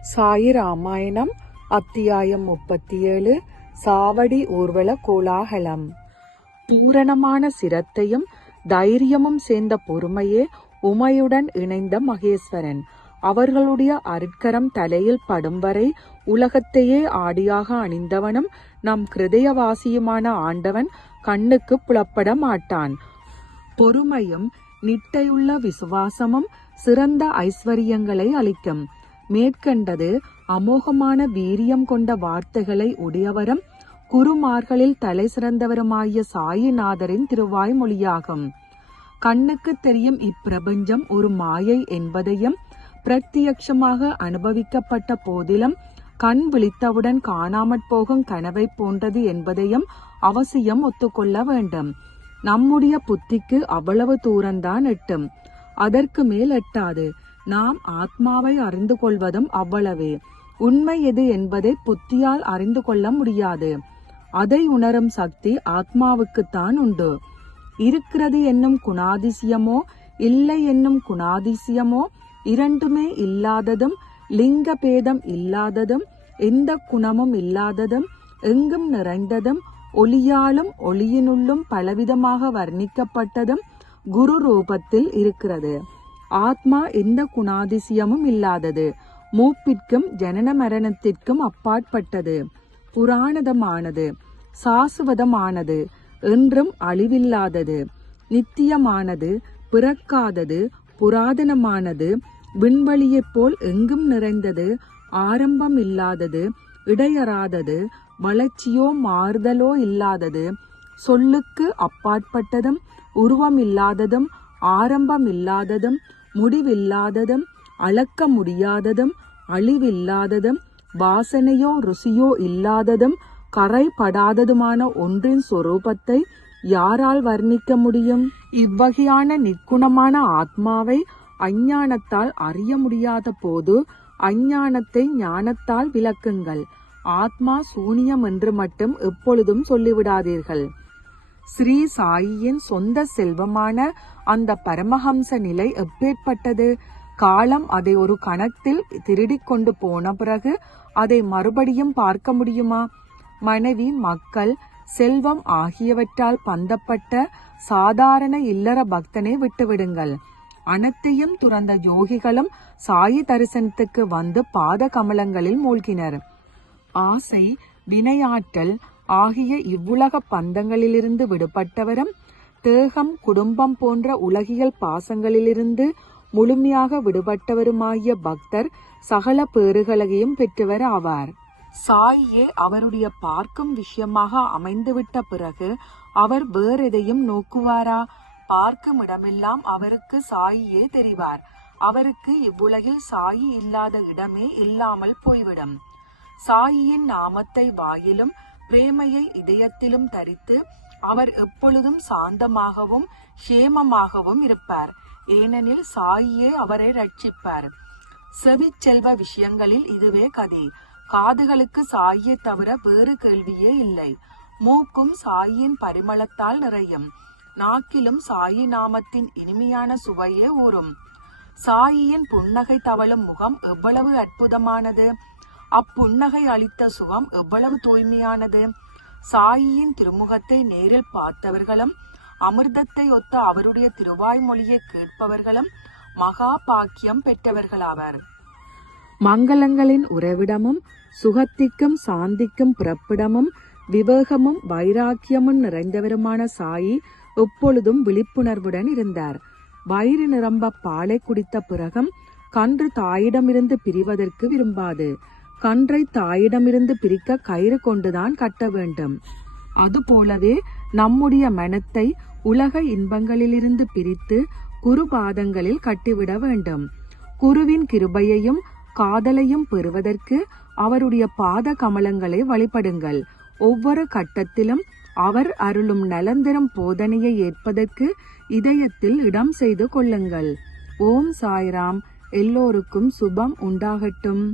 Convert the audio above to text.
சாயி ராமாயணம் அத்தியாயம் 37 சாவடி ஊர்வல கோலாகலம். பூரணமான சிரத்தையும் தைரியமும் சேர்ந்த பொறுமையே உமையுடன் இணைந்த மகேஸ்வரன். அவர்களுடைய அருட்கரம் தலையில் படும் வரை உலகத்தையே ஆடியாக அணிந்தவனும் நம் கிருதயவாசியுமான ஆண்டவன் கண்ணுக்கு புலப்பட மாட்டான். பொறுமையும் நிட்டையுள்ள விசுவாசமும் சிறந்த ஐஸ்வர்யங்களை அளிக்கும். மேற்கண்டது அமோகமான வீரியம் கொண்ட வார்த்தைகளை உடையவரும் குருமார்களில் தலை சிறந்தவருமாகிய சாயிநாதரின் திருவாய்மொழியாகும். கண்ணுக்கு தெரியும் இப்பிரபஞ்சம் ஒரு மாயை என்பதையும் பிரத்யட்சமாக அனுபவிக்கப்பட்ட போதிலும் கண் விழித்தவுடன் காணாமற் போகும் கனவை போன்றது என்பதையும் அவசியம் ஒத்துக்கொள்ள வேண்டும். நம்முடைய புத்திக்கு அவ்வளவு தூரம்தான் எட்டும், அதற்கு மேல் எட்டாது. நாம் ஆத்மாவை அறிந்து கொள்வதும் அவ்வளவே. உண்மை எது என்பதை புத்தியால் அறிந்து கொள்ள முடியாது. அதை உணரும் சக்தி ஆத்மாவுக்குத்தான் உண்டு. இருக்கிறது என்னும் குணாதிசயமோ இல்லை என்னும் குணாதிசயமோ இரண்டுமே இல்லாததும், லிங்க பேதம் இல்லாததும், எந்த குணமும் இல்லாததும், எங்கும் நிறைந்ததும், ஒளியாலும் ஒளியினுள்ளும் பலவிதமாக வர்ணிக்கப்பட்டதும் குரு ரூபத்தில் இருக்கிறது. ஆத்மா எந்த குணாதிசயமும் இல்லாதது, மூப்பிற்கும் ஜனன மரணத்திற்கும் அப்பாற்பட்டது, புராணதமானது, சாசுவதமானது, என்றும் அழிவில்லாதது, நித்தியமானது, பிறக்காதது, புராதனமானது, விண்வெளியைப் போல் எங்கும் நிறைந்தது, ஆரம்பம் இல்லாதது, இடையறாதது, வளர்ச்சியோ மாறுதலோ இல்லாதது, சொல்லுக்கு அப்பாற்பட்டதும், உருவம் இல்லாததும், ஆரம்பம் இல்லாததும், முடிவில்லாததும், அளக்க முடியாததும், அழிவில்லாததும், வாசனையோ ருசியோ இல்லாததும், கரைபடாததுமான ஒன்றின் சொரூபத்தை யாரால் வர்ணிக்க முடியும்? இவ்வகையான நிற்குணமான ஆத்மாவை அஞ்ஞானத்தால் அறிய முடியாத போது அஞ்ஞானத்தை ஞானத்தால் விளக்குங்கள். ஆத்மா சூனியம் என்று மட்டும் எப்பொழுதும் சொல்லிவிடாதீர்கள். ஸ்ரீ சாயியின் சொந்த செல்வமான அந்த பரமஹம்ச நிலை எப்பேற்பட்டது? காலம் அதை ஒரு கணத்தில் திருடி கொண்டு போன பிறகு அதை மறுபடியும் பார்க்க முடியுமா? மனைவி, மக்கள், செல்வம் ஆகியவற்றால் பந்தப்பட்ட சாதாரண இல்லற பக்தனை விட்டுவிடுங்கள். அனைத்தையும் துறந்த யோகிகளும் சாயி தரிசனத்துக்கு வந்து பாத கமலங்களில் மூழ்கினர். ஆசை, வினையாற்றல் ஆகிய இவ்வுலக பந்தங்களிலிருந்து விடுபட்டவரும், தேகம், குடும்பம் போன்ற உலகியல் பாசங்களிலிருந்து முழுமையாக விடுபட்டவருமாகிய பக்தர் சகல பேறுகளையும் பெற்றவர் ஆவார். சாயியே அவருடைய பார்க்கும் விஷயமாக அமைந்துவிட்ட பிறகு அவர் வேறெதையும் நோக்குவாரா? பார்க்கும் இடமெல்லாம் அவருக்கு சாயியே தெரிவார். அவருக்கு இவ்வுலகில் சாயி இல்லாத இடமே இல்லாமல் போய்விடும். சாயியின் நாமத்தை வாயிலும் பிரேமையை இதயத்திலும் தரித்து அவர் எப்பொழுதும் சாந்தமாகவும் சேமமாகவும் இருப்பார். ஏனெனில் சாயியே அவரை ரட்சிப்பார். செவி செல்வ விஷயங்களில் இதுவே கதி. காதுகளுக்கு சாயியை தவிர வேறு கேள்வியே இல்லை. மூக்கும் சாயின் பரிமளத்தால் நிறையும். நாக்கிலும் சாயி நாமத்தின் இனிமையான சுவையே ஊறும். சாயியின் புன்னகை தவழும் முகம் எவ்வளவு அற்புதமானது! அப்புன்னகை அளித்த சுகம் எவ்வளவு தூய்மையானது! சாயியின் திருமுகத்தை நேரில் பார்த்தவர்களும் அமிர்தத்தை ஒத்த அவருடைய திருவாய்மொழியை கேட்பவர்களும் மகா பாக்கியம் பெற்றவர்களாவர். மங்களங்களின் உறைவிடமும், சுகத்திற்கும் சாந்திக்கும் பிறப்பிடமும், விவேகமும் வைராக்கியமும் நிறைந்தவருமான சாயி எப்பொழுதும் விழிப்புணர்வுடன் இருந்தார். வயிறு நிரம்ப பாலை குடித்த பிறகும் கன்று தாயிடமிருந்து பிரிவதற்கு விரும்பாது. கன்றை தாயிடமிருந்து பிரிக்க கயிறு கொண்டுதான் கட்ட வேண்டும். அதுபோலவே நம்முடைய மனத்தை உலக இன்பங்களிலிருந்து பிரித்து குரு பாதங்களில் கட்டிவிட வேண்டும். குருவின் கிருபையையும் காதலையும் பெறுவதற்கு அவருடைய பாத கமலங்களை வழிபடுங்கள். ஒவ்வொரு கட்டத்திலும் அவர் அருளும் நலந்தரும் போதனையை ஏற்பதற்கு இதயத்தில் இடம் செய்து கொள்ளுங்கள். ஓம் சாய்ராம். எல்லோருக்கும் சுபம் உண்டாகட்டும்.